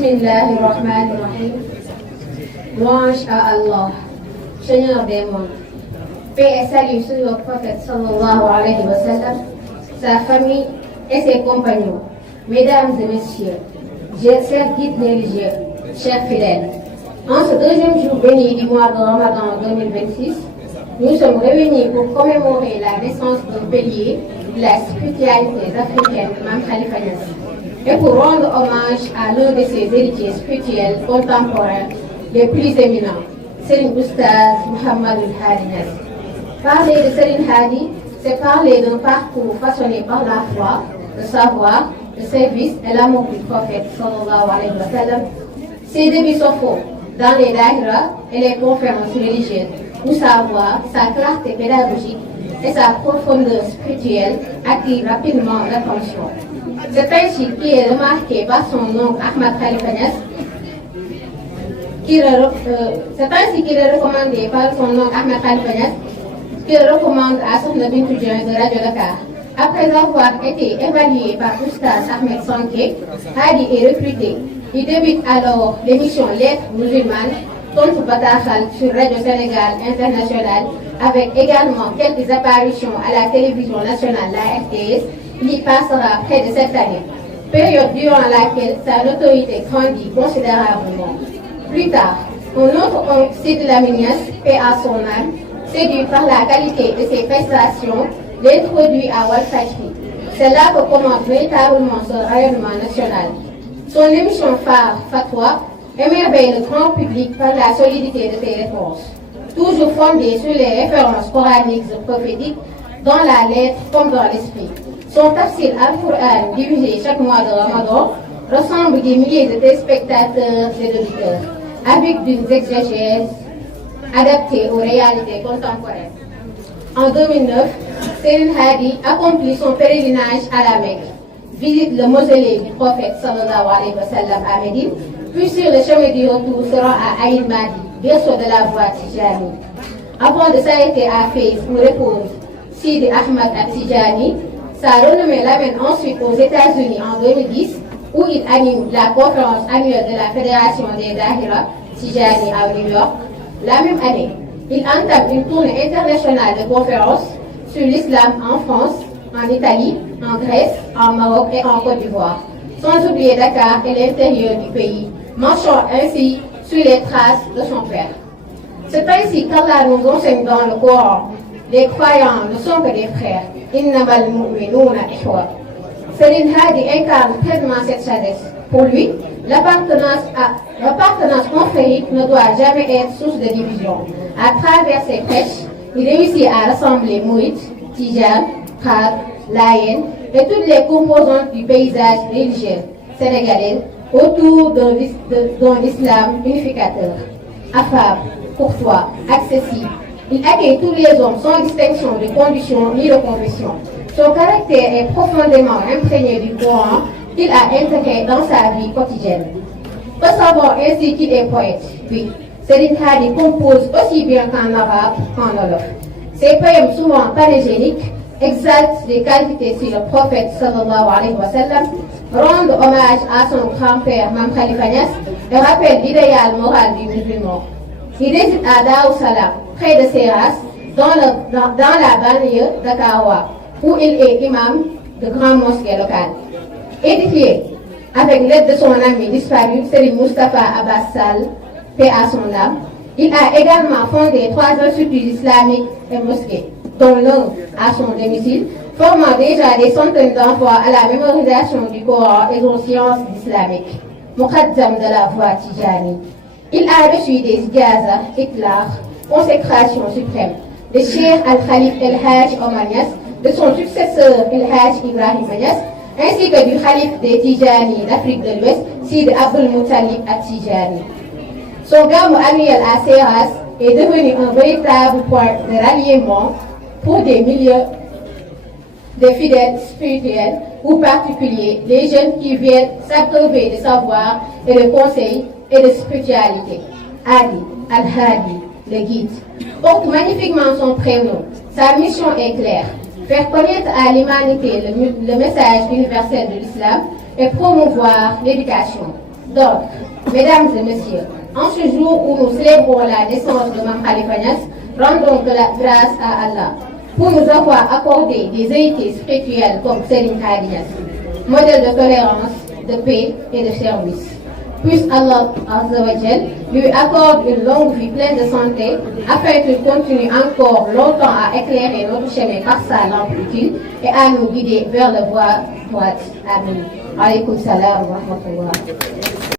Bismillahirrahmanirrahim. Louange à Allah, Seigneur des mondes. Paix et salut sur le prophète sallallahu alayhi wa sallam, sa famille et ses compagnons. Mesdames et messieurs, chers guides religieux, chers fidèles, en ce deuxième jour béni du mois de Ramadan 2026, nous sommes réunis pour commémorer la naissance d'un pilier de la spiritualité africaine, Mame Khalifa Niass, et pour rendre hommage à l'un de ses héritiers spirituels contemporains les plus éminents, Serigne Oustaz Mouhamadou Hady Niass. Parler de Serigne Hady, c'est parler d'un parcours façonné par la foi, le savoir, le service et l'amour du prophète sallallahu alayhi wa sallam. Ses débuts se font dans les daïras et les conférences religieuses, où sa voix, sa clarté pédagogique et sa profondeur spirituelle attirent rapidement l'attention. C'est ainsi qu'il est remarqué par son oncle Ahmed Khalifa Niass, c'est ainsi qu'il est recommandé par son oncle Ahmed Khalifa Niass, qu'il recommande à Sokhna Bintou Dieng de Radio Dakar. Après avoir été évalué par Oustaz Ahmed Sanké, Hady est recruté. Il débute alors l'émission Lettres musulmanes, Tontu Bataaxal sur Radio Sénégal International, avec également quelques apparitions à la télévision nationale, la RTS. Il y passera près de 7 années, période durant laquelle sa notoriété grandit considérablement. Plus tard, un autre oncle, Sidi Lamine Niass, paix à son âme, séduit par la qualité de ses prestations, l'introduit à Walfadjri. C'est là que commence véritablement son rayonnement national. Son émission phare, Fatwa, émerveille le grand public par la solidité de ses réponses, toujours fondées sur les références coraniques et prophétiques, dans la lettre comme dans l'esprit. Son tafsir Al-Qur'an, diffusé chaque mois de Ramadan, rassemble des milliers de téléspectateurs et d'auditeurs, avec d'une exégèse adaptée aux réalités contemporaines. En 2009, Serigne Hady accomplit son pèlerinage à la Mecque, visite le mausolée du prophète sallallahu alayhi wa sallam à Médine, puis sur le chemin du retour se rend à Aïn Madi, berceau de la voie Tijani. Avant de s'arrêter à Fès où repose Sidi Ahmad At-Tijani, sa renommée l'amène ensuite aux États-Unis en 2010, où il anime la conférence annuelle de la Fédération des Daïras Tijani à New York. La même année, il entame une tournée internationale de conférences sur l'islam en France, en Italie, en Grèce, en Maroc et en Côte d'Ivoire, sans oublier Dakar et l'intérieur du pays, marchant ainsi sur les traces de son père. C'est ainsi qu'Allah nous enseigne dans le Coran: les croyants ne sont que des frères. Innamal mu'minuna ikhwa. Serigne Hady incarne pleinement cette sagesse. Pour lui, l'appartenance confrérique ne doit jamais être source de division. À travers ses prêches, il réussit à rassembler Mourides, Tijanes, Khadres, Layènes et toutes les composantes du paysage religieux sénégalais autour d'un islam unificateur. Affable, courtois, accessible, il accueille tous les hommes sans distinction de condition ni de confession. Son caractère est profondément imprégné du Coran qu'il a intégré dans sa vie quotidienne. Peut savoir ainsi qu'il est poète. Oui, Serigne Hady compose aussi bien qu'en arabe qu'en wolof. Ses poèmes, souvent panégyriques, exaltent les qualités sur le prophète sallallahu alayhi wa sallam, rendent hommage à son grand-père Mame Khalifa Niass et rappellent l'idéal moral du musulman. Il réside à Darou Salam, près de Seras, dans la banlieue de Kawa, où il est imam de grandes mosquées locales. Édifié avec l'aide de son ami disparu, Serigne Moustapha Abbas Sall, paix à son âme, il a également fondé 3 instituts islamiques et mosquées, dont l'un à son domicile, formant déjà des centaines d'enfants à la mémorisation du Coran et aux sciences islamiques. Muqaddam de la voie Tijani. Il a reçu des ijazas, éclats, consécration suprême de Cheikh Al-Khalif El Hadj Omar Niass, de son successeur El Hadj Ibrahim Niass, ainsi que du Khalif des Tijani d'Afrique de l'Ouest, Sidi Abdul Muttalib At-Tijani. Son gamme annuel à Seras est devenu un véritable point de ralliement pour des milliers de fidèles spirituels ou particuliers, les jeunes qui viennent s'abreuver de savoir et de conseils et de spiritualité. Hady, Al-Hady, le guide, porte magnifiquement son prénom. Sa mission est claire: faire connaître à l'humanité le message universel de l'islam et promouvoir l'éducation. Donc, mesdames et messieurs, en ce jour où nous célébrons la naissance de Mame Khalifa Niasse, rendons grâce à Allah pour nous avoir accordé des hérités spirituels comme Serigne Hady Niasse, modèle de tolérance, de paix et de service. Puisse Allah Azza wa Jal lui accorde une longue vie pleine de santé afin qu'il continue encore longtemps à éclairer notre chemin par sa lampe utile et à nous guider vers la voie droite. Amin. Alaykoum salam wa rahmatullah.